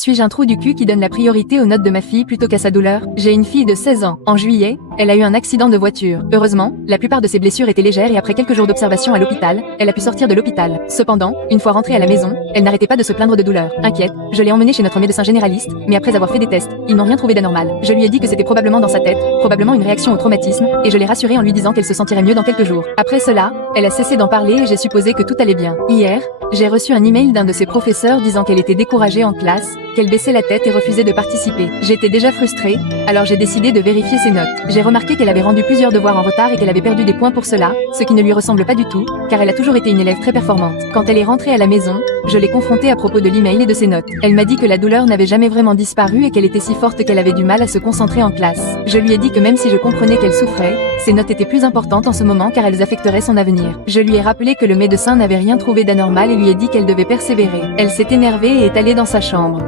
Suis-je un trou du cul qui donne la priorité aux notes de ma fille plutôt qu'à sa douleur? J'ai une fille de 16 ans. En juillet, elle a eu un accident de voiture. Heureusement, la plupart de ses blessures étaient légères et après quelques jours d'observation à l'hôpital, elle a pu sortir de l'hôpital. Cependant, une fois rentrée à la maison, elle n'arrêtait pas de se plaindre de douleur. Inquiète, je l'ai emmenée chez notre médecin généraliste, mais après avoir fait des tests, ils n'ont rien trouvé d'anormal. Je lui ai dit que c'était probablement dans sa tête, probablement une réaction au traumatisme, et je l'ai rassurée en lui disant qu'elle se sentirait mieux dans quelques jours. Après cela, elle a cessé d'en parler et j'ai supposé que tout allait bien. Hier, j'ai reçu un email d'un de ses professeurs disant qu'elle était découragée en classe, qu'elle baissait la tête et refusait de participer. J'étais déjà frustrée, alors j'ai décidé de vérifier ses notes. J'ai remarqué qu'elle avait rendu plusieurs devoirs en retard et qu'elle avait perdu des points pour cela, ce qui ne lui ressemble pas du tout, car elle a toujours été une élève très performante. Quand elle est rentrée à la maison, je l'ai confrontée à propos de l'email et de ses notes. Elle m'a dit que la douleur n'avait jamais vraiment disparu et qu'elle était si forte qu'elle avait du mal à se concentrer en classe. Je lui ai dit que même si je comprenais qu'elle souffrait, ses notes étaient plus importantes en ce moment car elles affecteraient son avenir. Je lui ai rappelé que le médecin n'avait rien trouvé d'anormal et lui ai dit qu'elle devait persévérer. Elle s'est énervée et est allée dans sa chambre.